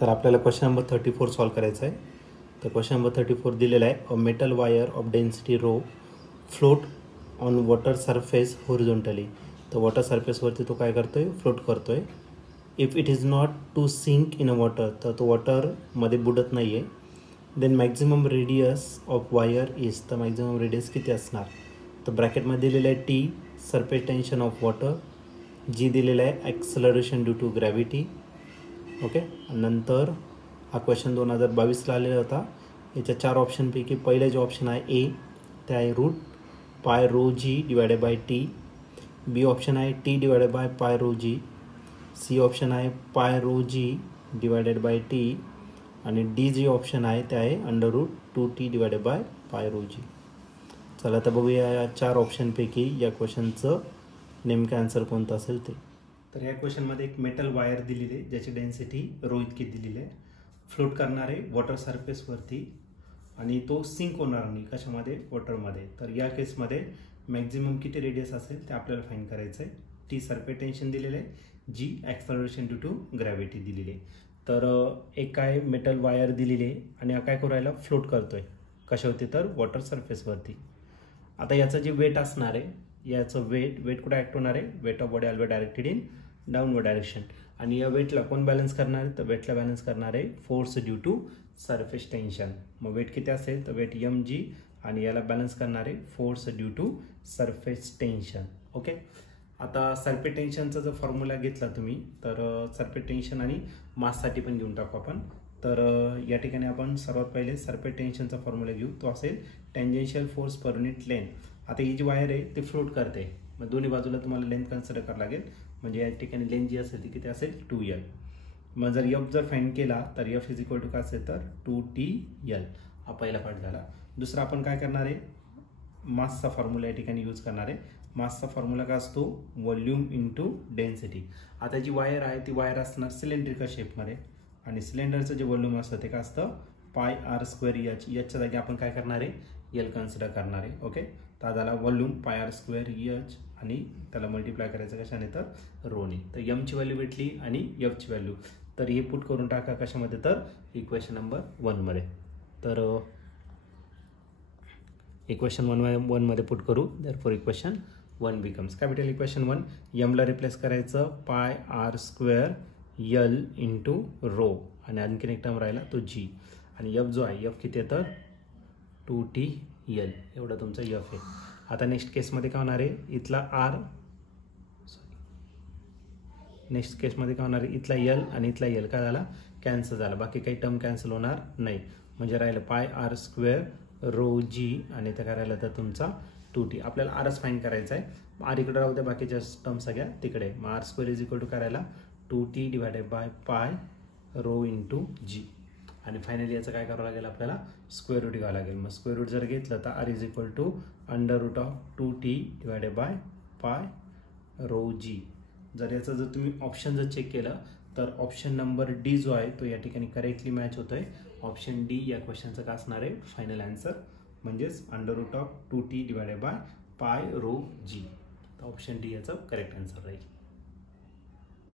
तर आपल्याला question number 34 solve करायचा आहे. तर क्वेश्चन नंबर 34 दिलेला आहे. A metal wire of density rho float on water surface horizontally. तर वॉटर सरफेसवरती तो काय करतोय, फ्लोट करतोय. If it is not to sink in a water, तर तो वॉटरमध्ये बुडत नाही आहे. Then maximum radius of wire is, तर मॅक्झिमम रेडियस किती असणार. तर ब्रॅकेटमध्ये दिलेलं आहे T surface tension of water, g दिलेलं आहे acceleration due to gravity. Okay, नंतर हा क्वेश्चन 2022ला आलेला होता. याच्या 4 ऑप्शनपैकी पहिलं जे ऑप्शन आहे ए, ते आहे root pi rho G divided by T. B option आहे T divided by pi rho G. C option आहे pi rho G divided by T. आणि डी जी ऑप्शन आहे ते आहे under root 2t divided by pi rho G. चला तर बघूया या 4 ऑप्शनपैकी या क्वेश्चनचं नेमकं आन्सर कोणतं असेल ते. तर या क्वेश्चनमध्ये एक मेटल वायर दिलेली आहे, ज्याची डेन्सिटी रो इतकी दिलेली आहे. फ्लोट करणार आहे वॉटर सरफेसवरती आणि तो सिंक होणार नाही कशामध्ये, वॉटरमध्ये. तर या केसमध्ये मॅक्झिमम किती रेडियस असेल ते आपल्याला फाइंड करायचं आहे. टी सरफेस टेन्शन दिलेलं आहे, जी ॲक्सलरेशन ड्यू टू ग्रॅव्हिटी दिलेली आहे. तर एक काय मेटल वायर दिलेली आहे आणि हा काय करू राहिला, फ्लोट करतोय कशावरती, तर वॉटर सरफेसवरती. आता याचं जे वेट असणार आहे, याचं वेट कुठे ॲक्ट होणार आहे, weight of body always directed in downward direction. आणि या वेटला कोण बॅलन्स करणार आहे, तर वेटला बॅलन्स करणार आहे force due to surface tension. मग वेट किती असेल, तर वेट एम जी, आणि याला बॅलन्स करणार आहे force due to surface tension. Okay, आता सरफेस टेन्शनचा जर फॉर्म्युला घेतला तुम्ही, तर सरफेस टेन्शन आणि माससाठी पण घेऊन टाकू आपण. तर या ठिकाणी आपण सर्वात पहिले सरफेस टेन्शनचा फॉर्म्युला घेऊ. तो असेल tangential force per unit length. आता ही जी वायर आहे ती फ्लोट करते, मग दोन्ही बाजूला तुम्हाला लेंथ कन्सिडर करावं लागेल. म्हणजे या ठिकाणी लेंथ जी असेल ती किती असेल, 2l. मग जर एफ जर फाइंड केला तर एफ इज इक्वल टू काय असेल, तर 2tl. हा पहिला पार्ट झाला. दुसरा आपण काय करणार आहे, मासचा फॉर्म्युला या ठिकाणी यूज करणार आहे. मासचा फॉर्म्युला काय असतो, व्हॉल्यूम इंटू डेन्सिटी. आता जी वायर आहे ती वायर असणार सिलेंड्रिकल शेपमध्ये, आणि सिलेंडरचं जे व्हॉल्यूम असतं ते काय असतं, पाय आर स्क्वेअर एच. एचच्या जागी आपण काय करणार आहे, एल कन्सिडर करणार आहे. ओके, तर झाला व्हॉल्यूम पाय आर स्क्वेअर एच, आणि त्याला मल्टिप्लाय करायचं कशाने, तर रोने. तर एमची व्हॅल्यू भेटली आणि एफची व्हॅल्यू, तर हे पुट करून टाका कशामध्ये, तर इक्वेशन नंबर 1 मध्ये. तर इक्वेशन 1 मध्ये पुट करू. देअरफॉर इक्वेशन 1 बिकम्स काय भेटेल, इक्वेशन 1 एमला रिप्लेस करायचं pi R square L into rho, आणि आणखीन एक टर्म राहिला तो जी. आणि एफ जो आहे, एफ किती आहे, तर 2tl एवढा तुमचा एफ आहे. आता नेक्स्ट केसमध्ये काय होणार आहे, इथला आर, नेक्स्ट केसमध्ये काय होणार आहे, इथला एल आणि इथला एल काय झाला, कॅन्सल झाला. बाकी काही टर्म कॅन्सल होणार नाही. म्हणजे राहिलं पाय आर स्क्वेअर रो जी, आणि इथं काय राहिलं, तर तुमचा 2t. आपल्याला आरच फाइंड करायचा आहे. आर इकडे राहू द्या, बाकीच्या टर्म सगळ्या तिकडे. मग R square is equal to काय राहिला, 2t divided by pi rho into G. आणि फायनली याचं काय करावं लागेल, आपल्याला स्क्वेअर रूट घ्यावं लागेल. मग स्क्वेअर रूट जर घेतलं तर R is equal to under root of 2t divided by pi rho G. जर याचं जर तुम्ही ऑप्शन जर चेक केलं तर ऑप्शन नंबर डी जो आहे तो या ठिकाणी करेक्टली मॅच होतोय. ऑप्शन डी या क्वेश्चनचं काय असणार आहे, फायनल आन्सर, म्हणजेच under root of 2t divided by pi rho G. तर ऑप्शन डी याचं करेक्ट आन्सर राहील.